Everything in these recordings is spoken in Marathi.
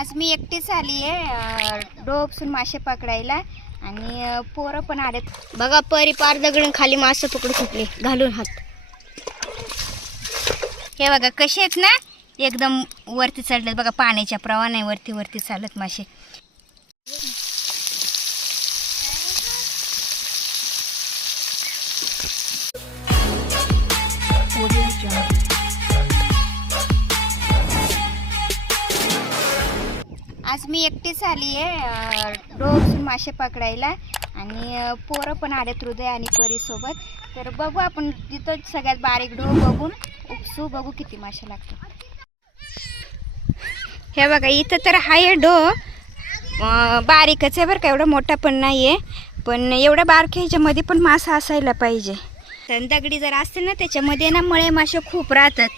आज मी एकटीच आली आहे डोबसून मासे पकडायला आणि पोरं पण आलेत बघा. परी पार दगडून खाली मासे पकडू सुटले घालून हात. हे बघा कसे आहेत ना, एकदम वरती चढलेत बघा. पाण्याच्या प्रवाहाने वरती वरती चालत मासे. आज मी एकटीच आली आहे डोबसून मासे पकडायला आणि पोरं पण आलेत हृदय आणि परी सोबत. तर बघू आपण तिथं सगळ्यात बारीक डोब बघून उपसू, बघू किती मासे लागतात. हे बघा इथं तर हाय डो बारीकच आहे बरं का, एवढा मोठा पण नाही आहे. पण एवढ्या बारक्या ह्याच्यामध्ये पण मासा असायला पाहिजे. तर दगडी जर असते ना त्याच्यामध्ये ना मळे मासे खूप राहतात.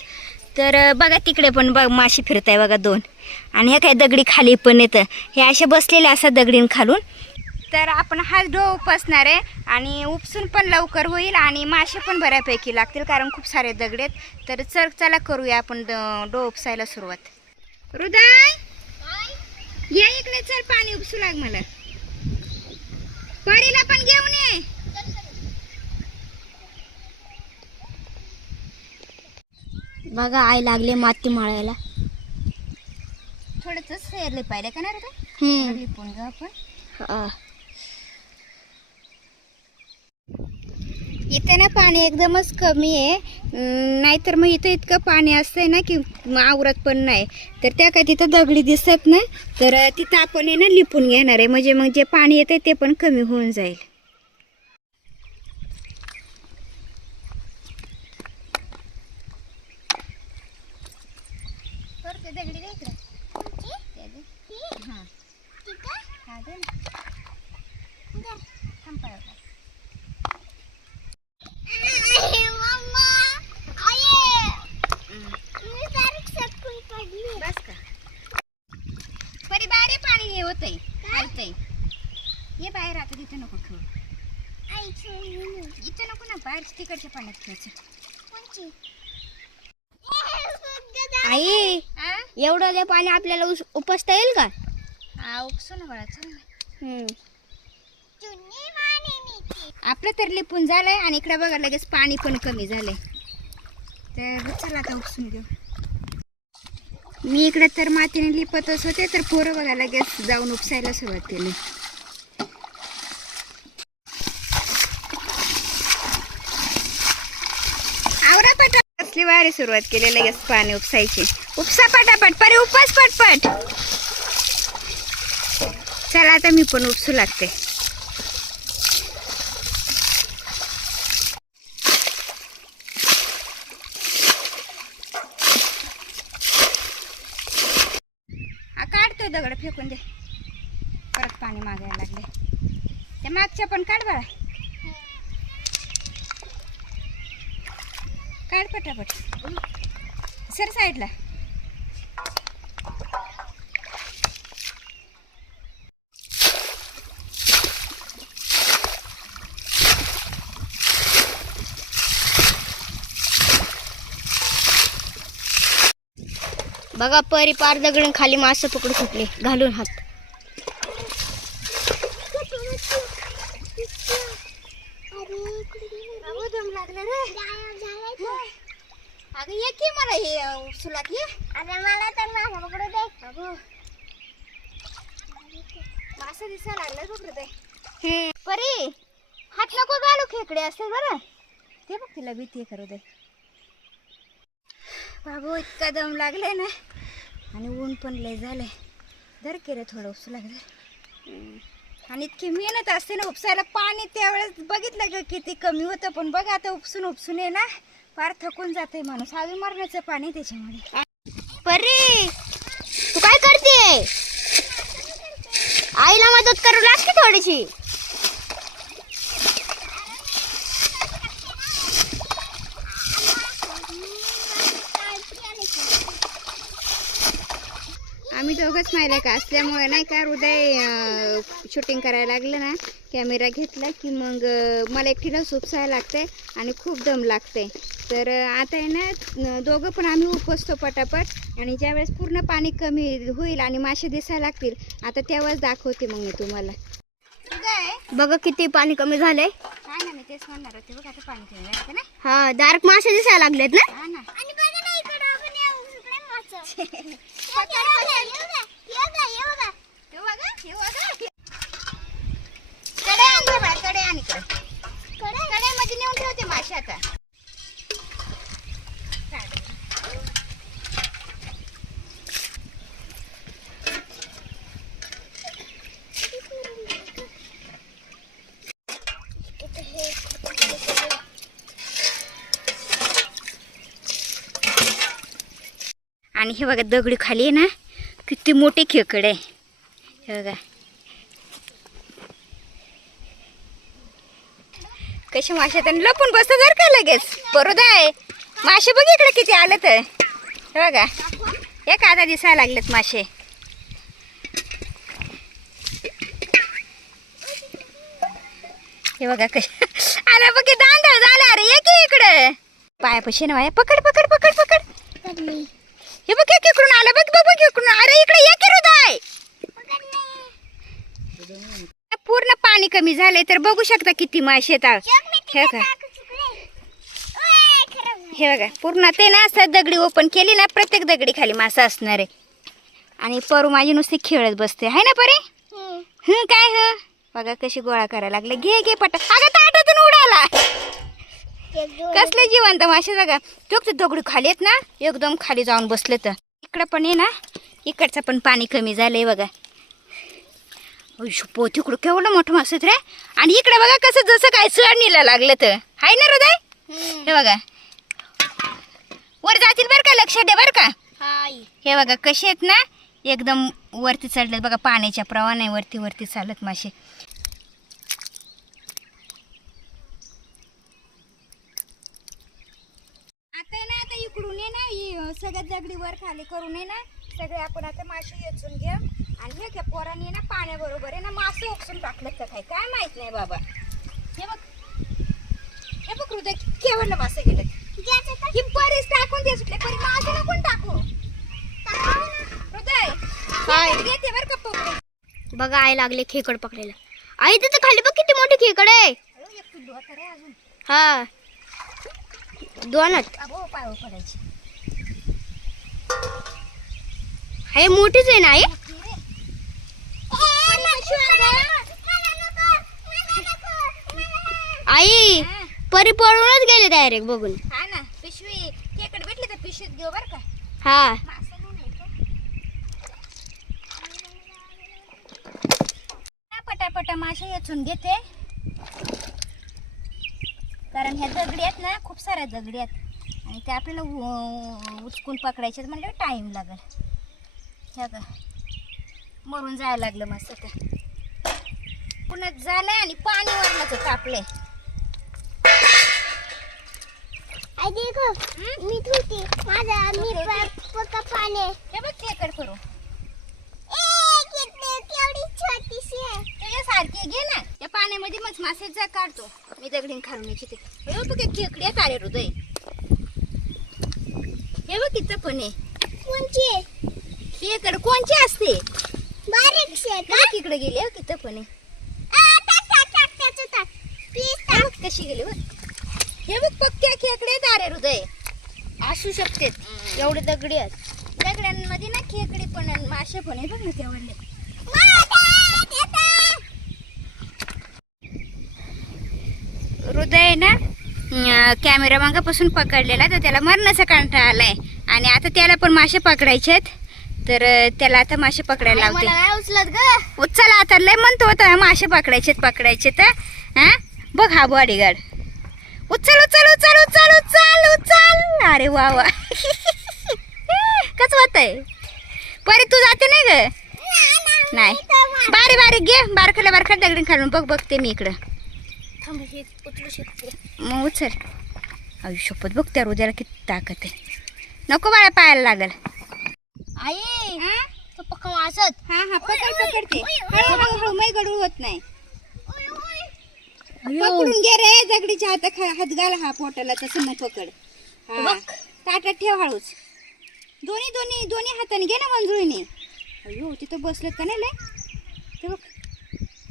तर बघा तिकडे पण बघ मासे फिरत आहे बघा दोन. आणि हे काय दगडी खाली पण येतं, हे असे बसलेले असतात दगडीन खालून. तर आपण हा डो उपसणार आहे आणि उपसून पण लवकर होईल आणि मासे पण बऱ्यापैकी लागतील कारण खूप सारे दगड आहेत. तर चला करूया आपण डो उपसायला सुरुवात. हृदय या इकडे, चल पाणी उपसू लाग मला. परीला पण घेऊन ये. बघा आई लागले माती मळायला. थोडंच सेरले पाहिजे का नाही रे, लिपून ग आपण. इथे ना पाणी एकदमच कमी आहे, नाहीतर मग इथं इतकं पाणी असतंय ना की आवरत पण नाही. तर त्या काय तिथं दगडी दिसत ना, तर तिथं आपण आहे ना लिपून घेणार आहे, म्हणजे मग जे पाणी येते ते पण कमी होऊन जाईल. दगडी बस का परी बाहेर पाणी हे होतंय खालतंय. ये बाहेर आता, तिथे नको खेळू, इथे नको ना, बाहेर तिकडच्या पाण्यात खेळायचं. आई एवढं पाणी आपल्याला उपसता येईल का? हा उपसू ना बाळा, चल. आपलं तर लिपून झालंय आणि इकडे बघा लगेच पाणी पण कमी झालंय. तर चला आता उपसून घेऊ. मी इकडे तर मातीने लिपतच होते, तर पोरं बघा लगेच जाऊन उपसायला सुरुवात केली. आवरा पटापट, कसली वारी सुरुवात केली लगेच पाणी उपसायची. उपसा पटापट परी, उपस पटपट. चला आता मी पण उपसू लागते. काढतोय दगड फेकून दे, परत पाणी मागायला लागले. त्या मागच्या पण काढ बाळा, काढ पटापट. सर साईडला. बघा परी पार दगडून खाली मासे पकडू सुटले घालून हात. अगं ये की मला हे सुलात ये. अरे मला तर मासा पकडू दे. मासा दिसायला लागला पकडू दे. परी हात नको घालू, खेकडे असते बरं. ते बघ तिला भीती करू दे. बाबू इतका दम लागलाय ना आणि ऊन पण लय झालंय. धर की रे थोडं उपसू लागलं. आणि इतकी मेहनत असते ना उपसायला. पाणी त्यावेळेस बघितलं का किती कमी होतं, पण बघ आता उपसून उपसून आहे ना फार थकून जाते माणूस. अजून मरण्याचं पाणी त्याच्यामध्ये. परी तू काय करते? आईला मदत करू लाग की थोडीशी. आम्ही दोघंच माहिती का असल्यामुळे नाही का हृदय शूटिंग करायला लागलं ना, कॅमेरा घेतला की मग मला एकटीला उपसायला लागते आणि खूप दम लागते. तर आता आहे ना दोघं पण आम्ही उपसतो पटापट आणि ज्यावेळेस पूर्ण पाणी कमी होईल आणि मासे दिसायला लागतील आता तेव्हाच दाखवते मग मी तुम्हाला. बघा किती पाणी कमी झालंय. हा ना मी तेच म्हणणार होते बघ आता पाणी कमी झालं ना. हा डायरेक्ट मासे दिसायला लागलेत ना. हा ना आणि बघा ना इकडे आपण सगळे मासे. कडे आणि मध्ये नेऊन ठेवते मासे आता. आणि हे बघा दगडी खाली आहे ना किती मोठे खेकडे आहे. हे बघा कसे मासे त्यांनी लपून बसत जर का लगेच बरोबर आहे. मासे बघ इकडे किती आले तर. हे बघा एक आता दिसायला लागलेत मासे. हे बघा कसे आला बघ दांडा झाला. अरे एक इकडे पायापाशी ना पकड पकड पकड पकड. हे बघ एक इकडून आलं बघ बघ बघ इकडून. अरे इकडे एक हृदय. पूर्ण पाणी कमी झालंय तर बघू शकता किती मासे येतात. हे का हे बघा पूर्ण ते ना असं दगडी ओपन केली ना प्रत्येक दगडी खाली मासा असणार आहे. आणि परू माझी नुसती खेळत बसते आहे ना परे. काय ह बघा कशी गोळा करायला लागले. घे घे पटा. अगं ताटातून उडाला. कसले जिवंत मासे बघा. तो दगडी खाली आहेत ना एकदम खाली जाऊन बसले. तर इकडं पण आहे ना इकडचं पण पाणी कमी झालंय बघा. पो तिकडं केवढं मोठं मासे रे. आणि इकडे बघा कसं जसं काय चढणीला लागलं तर हाय ना हृदय. हे बघा वर जातील बरं का लक्ष दे बरं का. हे बघा कसे आहेत ना एकदम वरती चढलेत बघा. पाण्याच्या प्रवाहाने वरती वरती चालत मासे. आता ना आता इकडून आहे ना सगळ्यात दगडी वर खाली करून आहे ना सगळे आपण आता मासे वेचून घ्या. आणि हे क्या पोरांनी ना पाण्याबरोबर आहे ना मासे उपसून टाकलं तर काय माहित नाही बाबा. हे बघ हृदय केवढं मासे गेलं. ही परीस टाकून दे सुटले परी मासे नको टाकू. हृदय घेते बरं का पकडून. बघा आई लागले खेकड पकडायला. आई तिथे खाली बघ किती मोठे खेकड आहे. हा दोनच पाय पडायचे. हे मोठीच आहे ना आई. आई परी पळूनच गेले डायरेक्ट बघून. हा ना पिशवी खेकड भेटले तर पिशवीत घेऊ बरं का. हा पटापटा मासे वेचून घेते कारण ह्या दगडी आहेत ना खूप साऱ्या दगडी आहेत आणि ते आपल्याला उचकून पकडायचे म्हणजे टाइम लागेल. ह्या का मरून जायला लागलं मस्त. ते पुन्हा झालंय आणि पाणी वरणाचं तापलंय. मी धुते माझा मी पक्का पाणी. हे बघ खेकड करू केवढी छोटीशी आहे. तुझ्यासारखी घे ना त्या पाण्यामध्ये मग मासे जा काढतो मी दगडीन खालून यायची. ते बघ खेकडी आहेत. अरे हृदय हे बघ किती पण आहे. कोणची खेकड कोणची असते. बारीक इकडे गेली किती पण आहे. कशी गेली बघ. हे बघ पक्क्या खेकडे तारे हृदय असू शकते एवढे दगडी आहेत. दगड्यांमध्ये ना खेकडे पण मासे पण आहे बघ ना तेवढे. हृदय ना कॅमेरा मागापासून पकडलेला तर त्याला मरणाचा कंटाळा आलाय आणि आता त्याला पण मासे पकडायचे आहेत. तर त्याला आता मासे पकडायला लावते. उचलत ग उचला आता लय म्हणतो होता मासे पकडायचे तर हा बघ हा बॉडीगार्ड. उचल उचल उचल उचल उचल उचल. अरे वा वा कस होत आहे परी तू जाते नाही ग. नाही बारीक बारीक घे बारखाला दगडी खालून बघ बघते मी इकडं. उचलू शकते मग उचल. आयुष्यपत बघ त्या हृदयाला किती ताकद आहे. नको बाळा पायाला लागल. आई तो पक्का वाचत. हा पकडते हळूहळू मै गडू होत नाही. पकडून घे रे दगडीच्या हात घाल हा पोटाला तसं मग पकड. बघ ताटात ठेव हळूच. दोन्ही दोन्ही दोन्ही हाताने घे ना मंजुळीने. अयो तिथं बसलं का नाही लय ते बघ.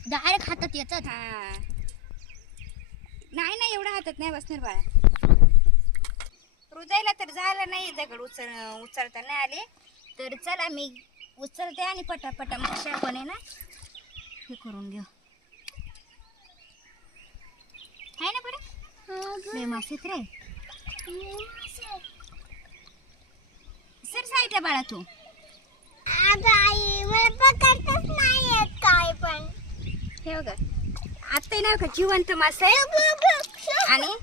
डायरेक्ट हातात येतात. हा नाही नाही एवढ्या हातात नाही बसणार बाळा. रुजायला तर झालं नाही दगड उचलता नाही आले तर चला मी उचलते आणि पटापटा मासे आपण आहे ना हे करून घेऊ. आहे ना बरं लय मासे आहेत रे. सर साईडला बाळा तू. मला पकडतच नाही येत काय पण. हे बघा आता नाही का जिवंत मासे आणि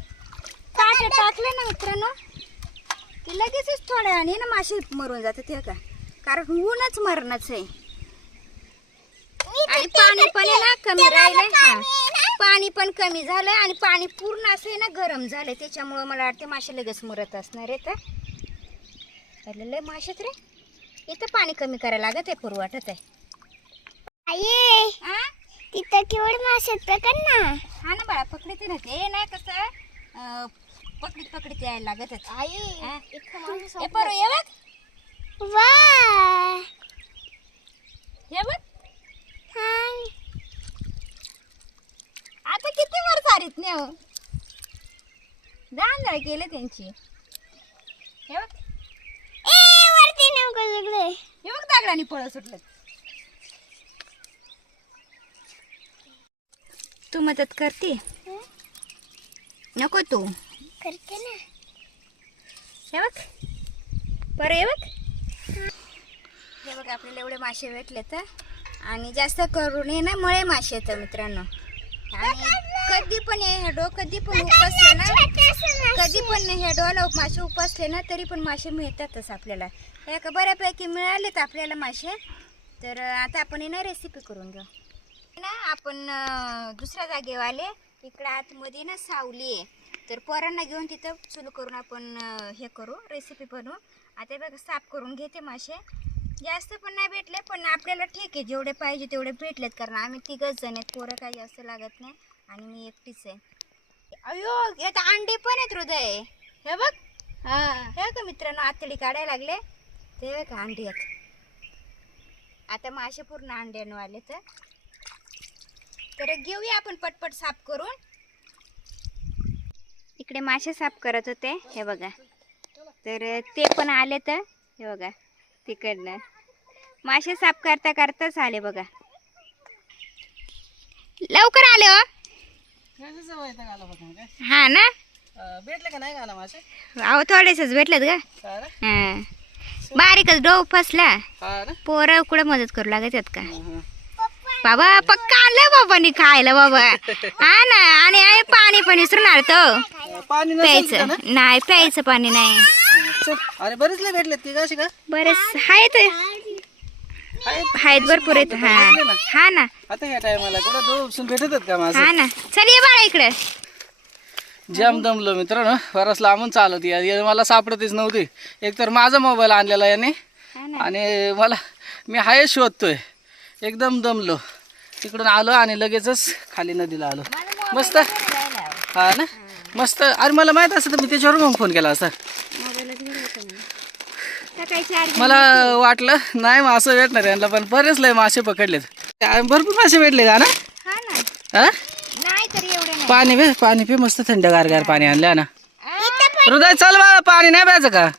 ताट टाकलं ना मित्रांनो की लगेचच थोड्या आणि ना मासे मरून जातात हे का. कारण ऊनच मरणच आहे आणि पाणी पण आहे ना कमी राहिलंय. हा पाणी पण कमी झालंय आणि पाणी पूर्ण असं आहे ना गरम झालंय त्याच्यामुळं मला वाटते मासे लगेच मरत असणार आहे. तर लय मासेत रे. इथं पाणी कमी करायला लागत आहे पूर वाटत आहे. आई तिथं केवढे मासे पकड ना. हा ना बाळा पकडते ना ते नाही कसं पकडीत यायला लागत आहे. आई हे बरं ये बघ वा हे बघ हाय. आता किती वर सारीत नाही हो. दांदळ केले त्यांची. हे बघ ए वरती नको सगळे. हे बघ दागडाने पळ सुटलं. तू मदत करते नको तू करते ना. हे बघ बरं हे बघ. हे बघ आपल्याला एवढे मासे भेटले तर आणि जास्त करून ये ना मळे मासे येतात मित्रांनो. आणि कधी पण हेडो कधी पण उपसले ना कधी पण हेडोला मासे उपसले ना तरी पण मासे मिळतातच आपल्याला. हे का बऱ्यापैकी मिळालेत आपल्याला मासे. तर आता आपण ना रेसिपी करून घेऊ ना. आपण दुसऱ्या जागेवर आले इकडे आतमध्ये ना सावली आहे तर पोरांना घेऊन तिथं चूल करून आपण हे करू रेसिपी बनवू. आता बघा साफ करून घेते मासे. जास्त पण नाही भेटले पण आपल्याला ठीक आहे जेवढे पाहिजे तेवढे भेटलेत कारण आम्ही तिघच जण आहेत. पोरं काही जास्त लागत नाही आणि मी एकटीच आहे. अयो यात अंडे पण आहेत हृदय. हे बघ हे का मित्रांनो आतडी काढायला लागले ते बघ अंडे आहेत. आता मासे पूर्ण अंड्यानं आले तर घेऊया आपण पटपट साफ करून. इकडे मासे साफ करत होते हे बघा तर ते पण आले तर हे बघा तिकडनं मासे साफ करता करताच आले बघा. लवकर आले हो. हा ना भेटले का नाही का मासे. अहो थोडेसेच भेटलेत ग. हा बारीकच डोव फसला. पोरं कुठं मदत करू लागत का बाबा. पक्का आणलं बाबांनी खायला बाबा. हा ना आणि पाणी पण विसरणार तो प्यायचं नाही प्यायचं पाणी नाही. अरे बरेच लय भेटले ती कशी का. बरेच आहेत भरपूर आहेत. हा हा ना आता या टायमाला कुठं डोसून भेटतात का मासे. हा ना चल ये बाळा इकडे. जाम दमलो मित्रांनो बरंच लांबून चालत या मला सापडतच नव्हती. एक तर माझा मोबाईल आणलेला याने आणि मला मी हाय शोधतोय एकदम दमलो. तिकडून आलो आणि लगेचच खाली नदीला आलो. मस्त हा ना मस्त. अरे मला माहित असतं तर मी त्याच्यावर मग फोन केला असता. मला वाटलं नाही मासे भेटणार यांना पण बरेच लय मासे पकडलेत. भरपूर मासे भेटले का ना. हा पाणी पे मस्त थंड गार पाणी आणलं ना. हृदय चल बाळा पाणी नाही प्यायचं का.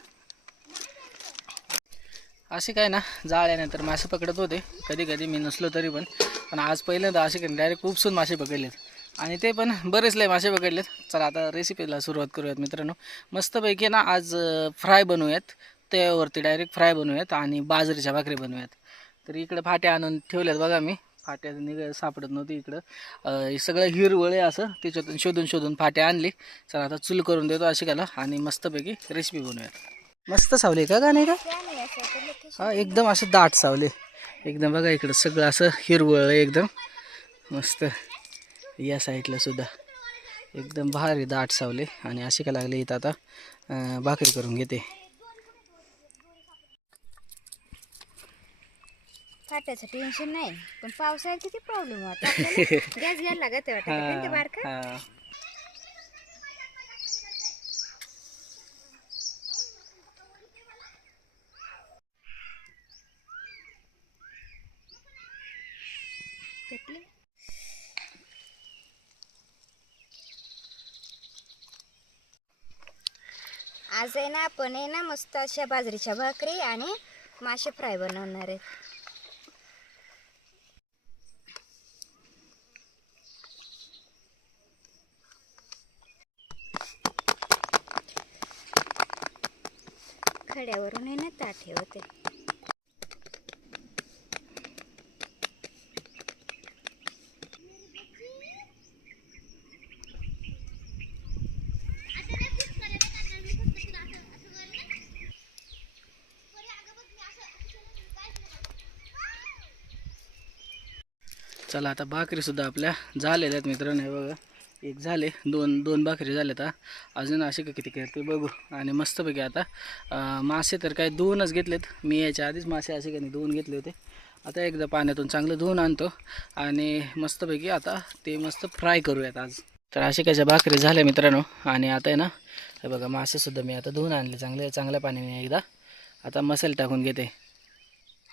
असे काय ना जाळ्यानंतर मासे पकडत होते कधी कधी मी नसलो तरी पण आज पहिल्यांदा असे डायरेक्ट उपसून मासे पकडलेत आणि ते पण बरेच लय मासे पकडलेत. चला आता रेसिपीला सुरुवात करूयात मित्रांनो. मस्तपैकी ना आज फ्राय बनवूयात त्यावरती डायरेक्ट फ्राय बनवूयात आणि बाजरीच्या भाकरी बनवूयात. तर इकडे फाट्या आणून ठेवल्यात बघा मी. फाट्या सापडत नव्हती इकडं सगळं हिरवळ आहे असं त्याच्यातून शोधून फाट्या आणली. चला आता चूल करून देतो अशिकाला आणि मस्तपैकी रेसिपी बनवूयात. मस्त सावली का नाही का. हा एकदम असं दाट सावले एकदम बघा इकडं सगळं असं हिरवळ एकदम मस्त. या साईडला सुद्धा एकदम भारी दाट सावले आणि अशिका लागले इथं आता भाकरी करून घेते. फाट्याचं टेन्शन नाही पण पावसाळ्यात किती प्रॉब्लेम होता. गॅस घ्यायला लागत वाटत बारका. आज आहे ना आपण आहे ना मस्त अशा बाजरीच्या भाकरी आणि मासे फ्राय बनवणार आहेत. खड्यावरून आहे ना ताट ठेवते. चला आता भाकरी सुद्धा आपल्या झालेल्या आहेत मित्रांनो. हे बघा, एक झाले, दोन भाकरी झाल्यात. अजून असे का किती करते बघू. आणि मस्तपैकी आता मासे तर काय 2च घेतलेत मी. याच्या आधीच मासे असे काही 2 घेतले होते. आता एकदा पाण्यातून चांगलं धुवून आणतो आणि मस्तपैकी आता ते मस्त फ्राय करूयात आज. तर असे कशा भाकरी झाल्या मित्रांनो. आणि आता आहे ना हे बघा, मासेसुद्धा मी आता धुवून आणले चांगल्या पाण्याने एकदा. आता मसाले टाकून घेते.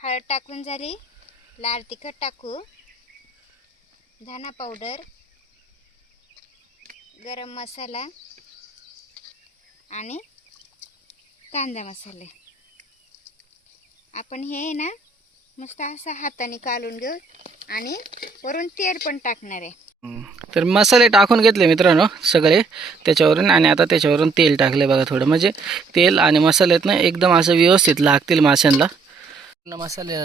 हळद टाकून झाली, लाल तिखट टाकू, धना पावडर, गरम मसाला आणि कांदा मसाले. आपण हे ना मस्त असं हाताने कालून घेऊ आणि वरून तेल पण टाकणार आहे. तर मसाले टाकून घेतले मित्रांनो सगळे त्याच्यावरून. आणि आता त्याच्यावरून तेल टाकले बघा थोडं, म्हणजे तेल आणि मसाल्यात ना एकदम असं व्यवस्थित लागतील माशांना. मसाले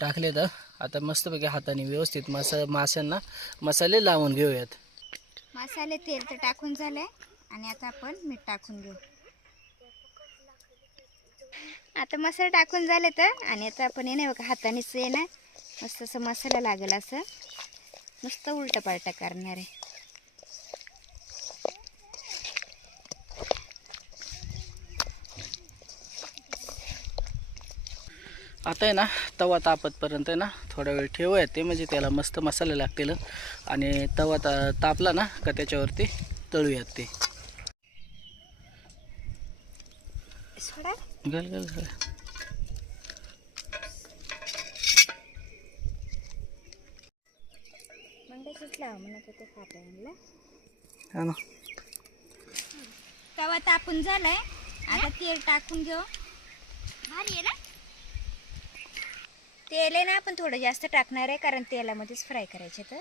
टाकले तर आता मस्तपैकी हाताने व्यवस्थित माशांना मसाले लावून घेऊयात. मसाले तेल तर टाकून झालंय आणि आता आपण मीठ टाकून घेऊ. आता मसाले टाकून झाले तर आणि आता आपण हे नाही बघा हातानेच आहे ना मस्त असं मसाला लागेल असं मस्त उलटा पालटा करणार आहे. आता आहे ना तवा तापतपर्यंत आहे ना थोडा वेळ ठेवूयात ते, म्हणजे त्याला मस्त मसाले लागतील. आणि तवा तापला ना का त्याच्यावरती तळूयात ते. सोडा घाल घाल घाल. हा ना. तवा तापून झालाय, आता तेल टाकून घेऊ. भारी आहे ना. तेल आहे ना आपण थोडं जास्त टाकणार आहे कारण तेलामध्येच फ्राय करायचे तर.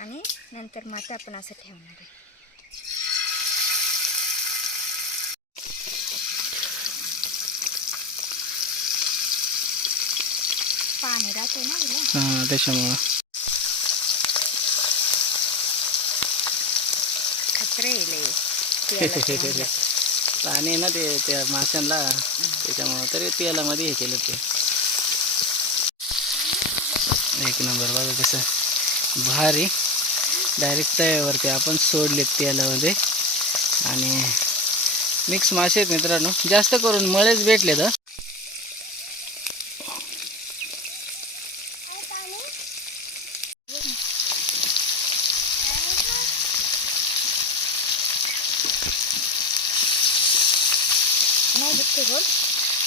आणि नंतर मग आता आपण असं ठेवणार आहे. पाणी राहते ना तुला. हां त्याच्यामुळं खतरे पाणी ना ते त्या माशांना त्याच्यामुळं तरी तेलामध्ये हे केलं ते. एक नंबर बघा कसं भारी. डायरेक्ट तव्यावरती आपण सोडलेत तेलामध्ये. आणि मिक्स मासे आहेत मित्रांनो, जास्त करून मळेच भेटले तर.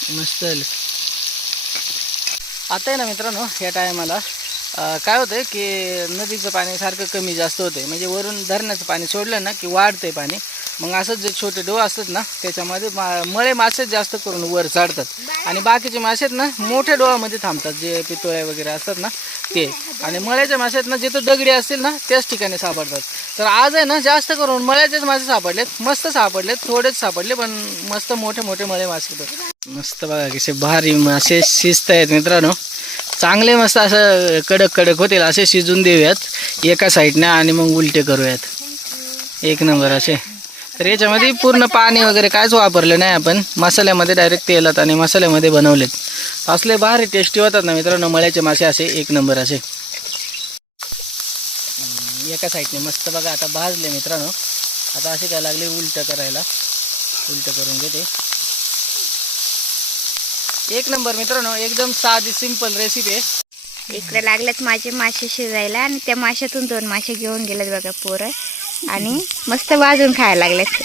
मस्त झाले. आता आहे ना मित्रांनो या टायमाला काय होतं की नदीचं पाणी सारखं कमी जास्त होतं आहे. म्हणजे वरून धरणाचं पाणी सोडलं ना की वाढतंय पाणी. मग असंच जे छोटे डोह असतात ना त्याच्यामध्ये मळे मासेच जास्त करून वर चढतात. आणि बाकीचे मासे आहेत ना मोठ्या डोहामध्ये थांबतात, जे पितोळ्या वगैरे असतात ना ते. आणि मळ्याच्या मासे आहेत ना जिथं दगडी असतील ना त्याच ठिकाणी सापडतात. तर आज आहे ना जास्त करून मळ्याचेच मासे सापडलेत. मस्त सापडलेत, थोडेच सापडले पण मस्त मोठे मोठे मळे मासे. मस्त बघा कसे भारी मासे शिजत आहेत मित्रांनो. चांगले मस्त असं कडक कडक होतील असे शिजून देऊयात एका साईडने आणि मग उलटे करूयात. एक नंबर असे. तर याच्यामध्ये पूर्ण पाणी वगैरे कायच वापरलं नाही आपण. मसाल्यामध्ये डायरेक्ट तेलात आणि मसाल्यामध्ये बनवलेत. असले भारी टेस्टी होतात ना मित्रांनो मळ्याचे मासे असे एक नंबर असे. एका साईडने मस्त बघा आता भाजले मित्रांनो. आता असे काय लागले उलटं करायला. उलटं करून घेते. एक नंबर मित्रांनो, एकदम साधी सिंपल रेसिपी आहे. इकडे लागलेत माझे मासे शिजायला आणि त्या माशातून 2 मासे घेऊन गेलेत बघा पोरं. आणि मस्त भाजून खायला लागलेत.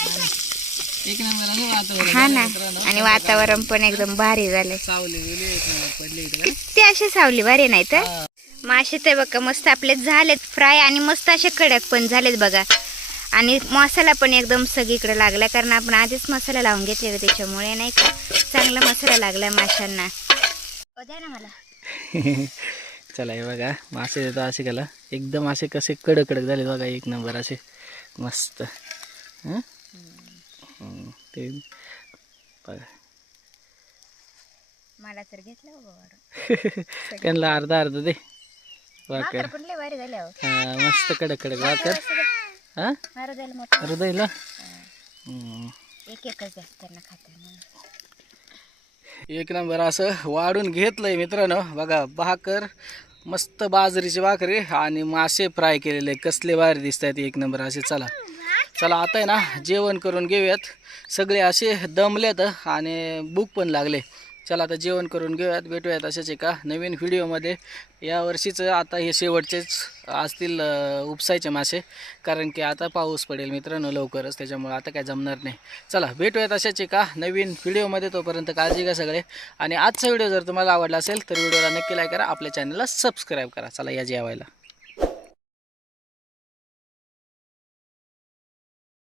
एक नंबर असं वातावरण. हा ना. आणि वातावरण पण एकदम भारी झाले. सावली पडले इकडे. किती असे सावली भारी नाही तर. मासे ते बघा मस्त आपले झालेत फ्राय आणि मस्त असे कडक पण झालेत बघा. आणि मसाला पण एकदम सगळीकडे लागला, कारण आपण आधीच मसाला लावून घेतलेला, त्याच्यामुळे नाही का चांगला मसाला लागला माशांना. द्या ना मला. चला हे बघा मासे देतो असे केला एकदम असे कसे कडक कडक झाले बघा, एक नंबर असे मस्त. हं? ते बघा मला तर घेतलं बाबा त्यांना अर्धा अर्धा दे वाकर. पण लय भारी झाले. हा, मस्त कडक कडक वाकर. हा मारा जायला मोठं हृदयला एक एकच द्या त्यांना खाताना. एक नंबर असं वाढून घेतलंय मित्रांनो. बघा भाकर मस्त बाजरीची भाकरी आणि मासे फ्राय केलेले कसले भारी दिसत आहेत, एक नंबर असे. चला चला आता आहे ना जेवण करून घेऊयात. सगळे असे दमलेत आणि भूक पण लागले. चला आता जेवण करून घेऊयात. भेटूयात अशाच एका नवीन व्हिडिओमध्ये. यावर्षीचं आता हे शेवटचेच असतील उपसायचे मासे, कारण की आता पाऊस पडेल मित्रांनो लवकरच, त्याच्यामुळे आता काय जमणार नाही. चला भेटूयात अशाच एका नवीन व्हिडिओमध्ये. तोपर्यंत काळजी घ्या सगळे. आणि आजचा व्हिडिओ जर तुम्हाला आवडला असेल तर व्हिडिओला नक्की लाईक करा, आपल्या चॅनलला सबस्क्राईब करा. चला या जेवायला.